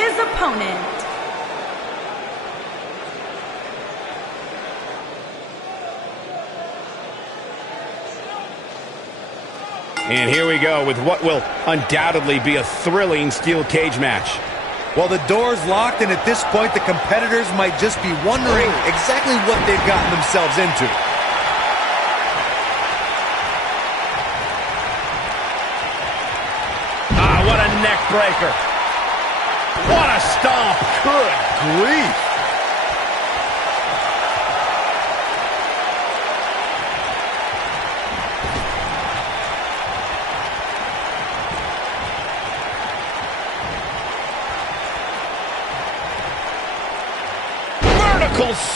his opponent. And here we go with what will undoubtedly be a thrilling steel cage match. Well, the door's locked, and at this point, the competitors might just be wondering exactly what they've gotten themselves into. Ah, what a neck breaker. What a stomp. Good grief.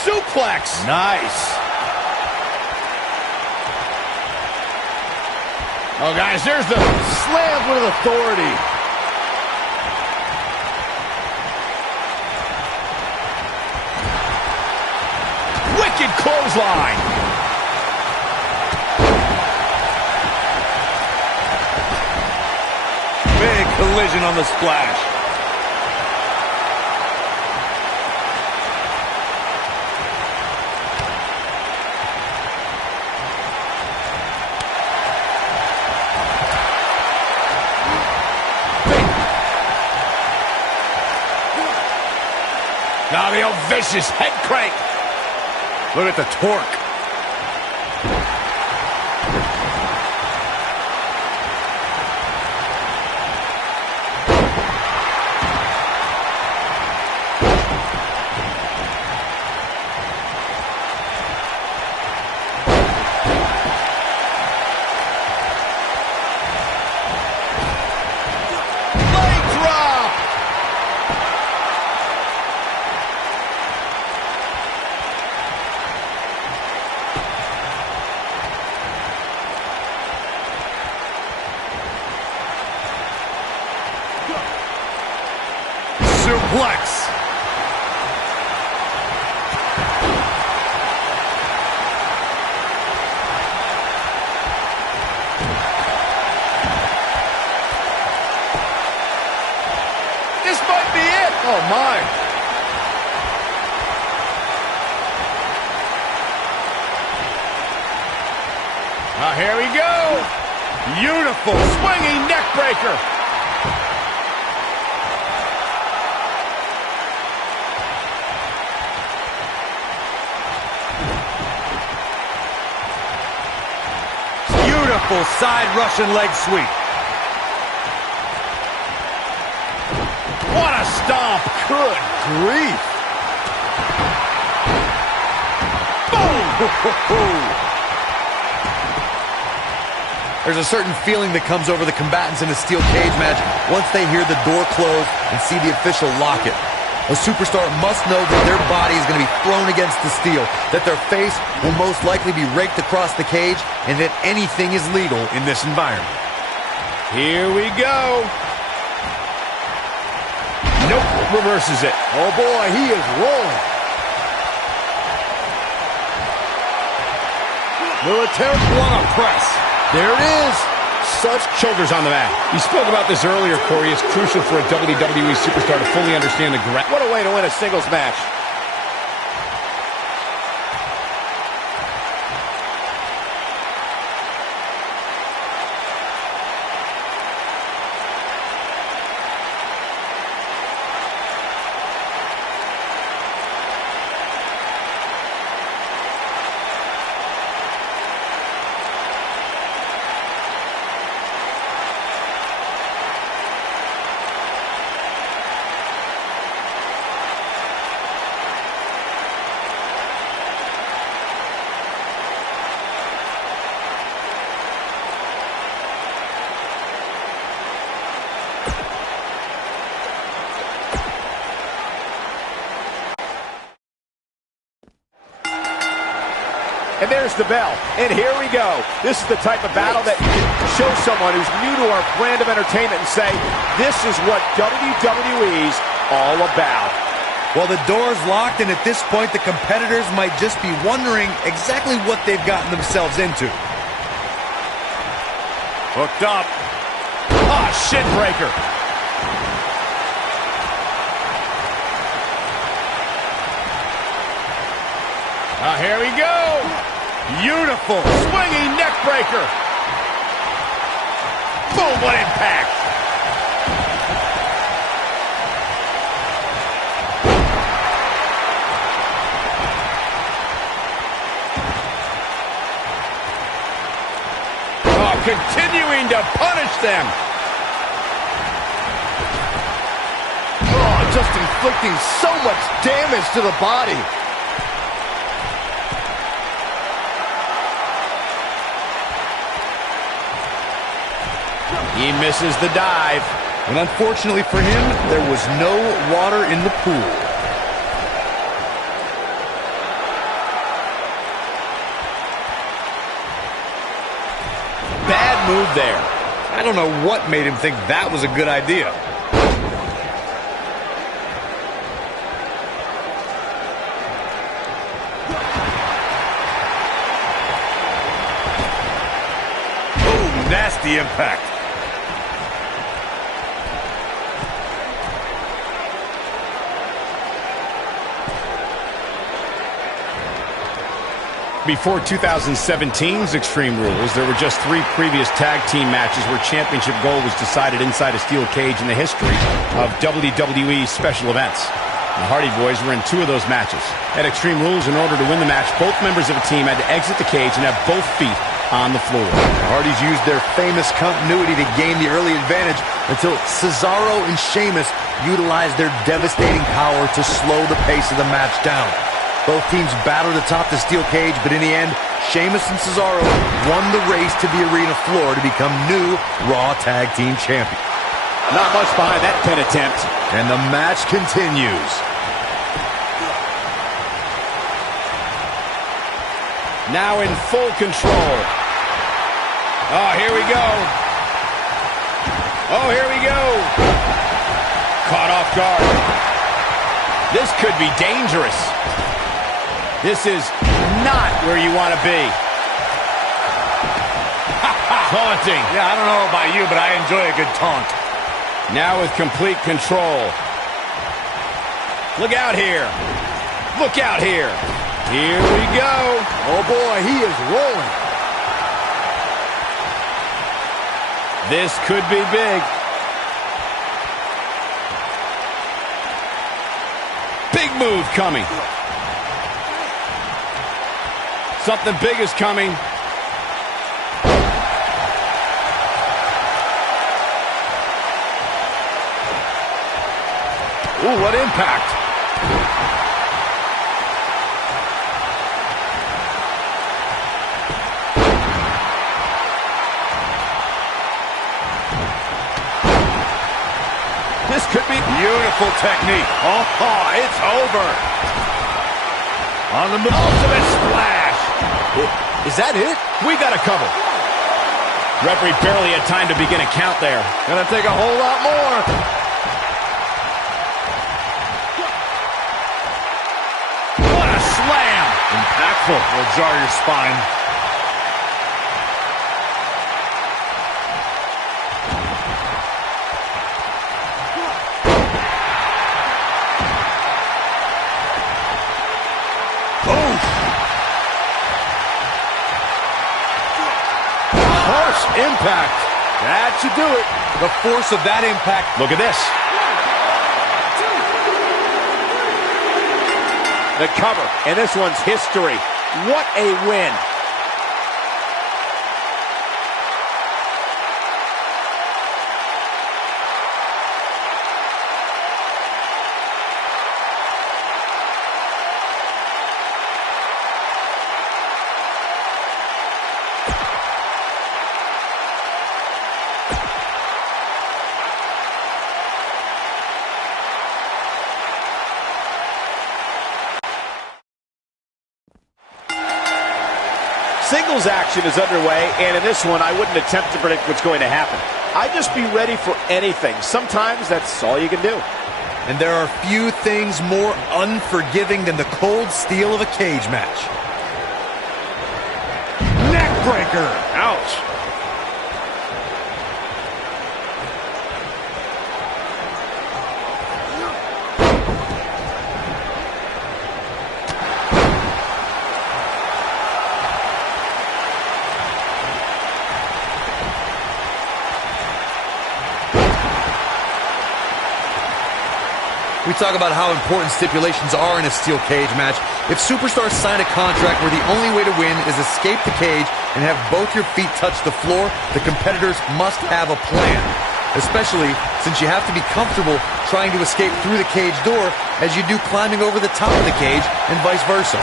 Suplex. Nice. Oh, guys, there's the slam with authority. Wicked clothesline. Big collision on the splash. Now the old vicious head crank. Look at the torque. Suplex. This might be it. Oh, my. Here we go. Beautiful swinging neck breaker. Beautiful side Russian leg sweep. What a stomp. Good grief. Boom. There's a certain feeling that comes over the combatants in a steel cage match once they hear the door close and see the official lock it. A superstar must know that their body is going to be thrown against the steel, that their face will most likely be raked across the cage, and that anything is legal in this environment. Here we go. Nope, reverses it. Oh boy, he is rolling. Military, what a press. There it is. Such shoulders on the mat. You spoke about this earlier, Corey. It's crucial for a WWE superstar to fully understand the grip. What a way to win a singles match. And there's the bell. And here we go. This is the type of battle that you can show someone who's new to our brand of entertainment and say, this is what WWE's all about. Well, the door's locked, and at this point, the competitors might just be wondering exactly what they've gotten themselves into. Hooked up. Ah, shin breaker. Here we go. Beautiful. Swinging neck breaker. Boom, what impact. Oh, continuing to punish them. Oh, just inflicting so much damage to the body. He misses the dive. And unfortunately for him, there was no water in the pool. Bad move there. I don't know what made him think that was a good idea. Oh, nasty impact. Before 2017's Extreme Rules, there were just 3 previous tag team matches where championship gold was decided inside a steel cage in the history of WWE special events. The Hardy Boys were in 2 of those matches. At Extreme Rules, in order to win the match, both members of a team had to exit the cage and have both feet on the floor. The Hardys used their famous continuity to gain the early advantage until Cesaro and Sheamus utilized their devastating power to slow the pace of the match down. Both teams battled atop the steel cage, but in the end, Sheamus and Cesaro won the race to the arena floor to become new Raw Tag Team Champions. Not much behind that pin attempt. And the match continues. Now in full control. Oh, here we go. Oh, here we go. Caught off guard. This could be dangerous. This is not where you want to be. Taunting. Yeah, I don't know about you, but I enjoy a good taunt. Now with complete control. Look out here. Look out here. Here we go. Oh boy, he is rolling. This could be big. Big move coming. Something big is coming. Ooh, what impact. This could be Beautiful technique. Oh, it's over. On the ultimate splash. Is that it? We got a cover. Referee barely had time to begin a count there. Gonna take a whole lot more. What a slam! Impactful. Will jar your spine. Impact. That should do it. The force of that impact. Look at this. The cover, and this one's history. What a win. Singles action is underway, and in this one, I wouldn't attempt to predict what's going to happen. I'd just be ready for anything. Sometimes that's all you can do. And there are few things more unforgiving than the cold steel of a cage match. Neckbreaker! Ouch. We talk about how important stipulations are in a steel cage match. If superstars sign a contract where the only way to win is escape the cage and have both your feet touch the floor, the competitors must have a plan. Especially since you have to be comfortable trying to escape through the cage door as you do climbing over the top of the cage and vice versa.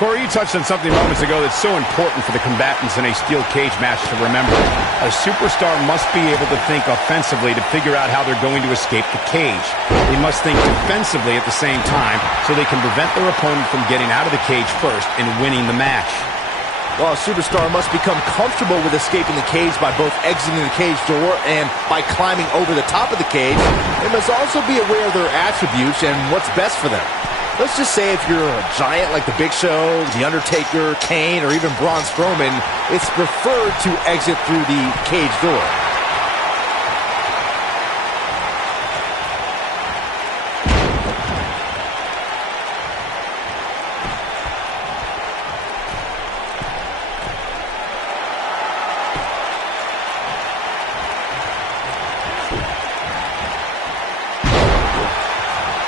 Corey, you touched on something moments ago that's so important for the combatants in a steel cage match to remember. A superstar must be able to think offensively to figure out how they're going to escape the cage. They must think defensively at the same time so they can prevent their opponent from getting out of the cage first and winning the match. Well, a superstar must become comfortable with escaping the cage by both exiting the cage door and by climbing over the top of the cage. They must also be aware of their attributes and what's best for them. Let's just say if you're a giant like The Big Show, The Undertaker, Kane, or even Braun Strowman, it's preferred to exit through the cage door.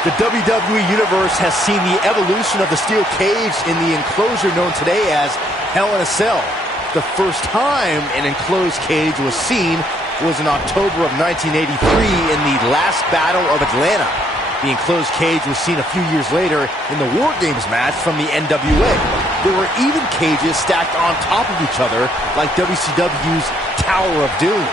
The WWE Universe has seen the evolution of the steel cage in the enclosure known today as Hell in a Cell. The first time an enclosed cage was seen was in October of 1983 in the last Battle of Atlanta. The enclosed cage was seen a few years later in the War Games match from the NWA. There were even cages stacked on top of each other like WCW's Tower of Doom.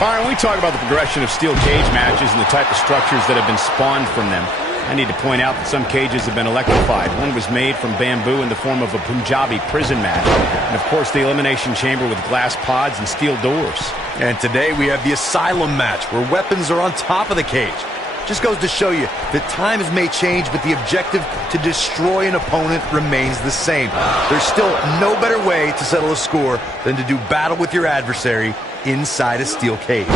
Byron, we talk about the progression of steel cage matches and the type of structures that have been spawned from them. I need to point out that some cages have been electrified. One was made from bamboo in the form of a Punjabi prison match. And, of course, the Elimination Chamber with glass pods and steel doors. And today we have the Asylum match, where weapons are on top of the cage. Just goes to show you that times may change, but the objective to destroy an opponent remains the same. There's still no better way to settle a score than to do battle with your adversary inside a steel cage.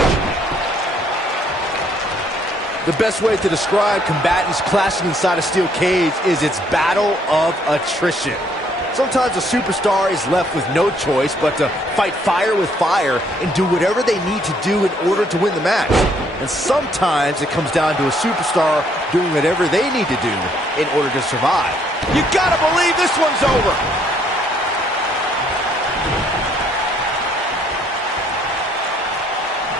The best way to describe combatants clashing inside a steel cage is its battle of attrition. Sometimes a superstar is left with no choice but to fight fire with fire and do whatever they need to do in order to win the match. And sometimes it comes down to a superstar doing whatever they need to do in order to survive. You gotta believe this one's over!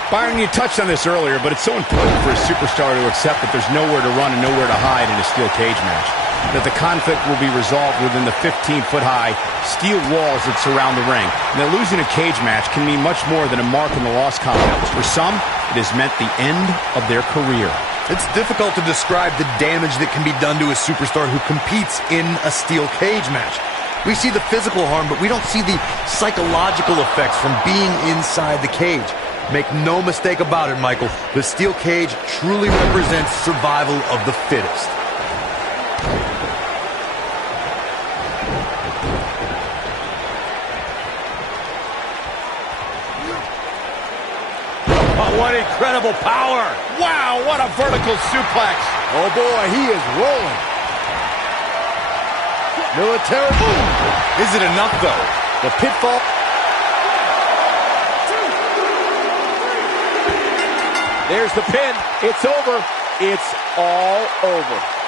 Byron, you touched on this earlier, but it's so important for a superstar to accept that there's nowhere to run and nowhere to hide in a steel cage match. That the conflict will be resolved within the 15-foot-high steel walls that surround the ring. And that losing a cage match can mean much more than a mark in the loss column. For some, it has meant the end of their career. It's difficult to describe the damage that can be done to a superstar who competes in a steel cage match. We see the physical harm, but we don't see the psychological effects from being inside the cage. Make no mistake about it, Michael. The steel cage truly represents survival of the fittest. Oh, what incredible power! Wow, what a vertical suplex! Oh boy, he is rolling. Military boom! Is it enough, though? The pitfall. There's the pin. It's over. It's all over.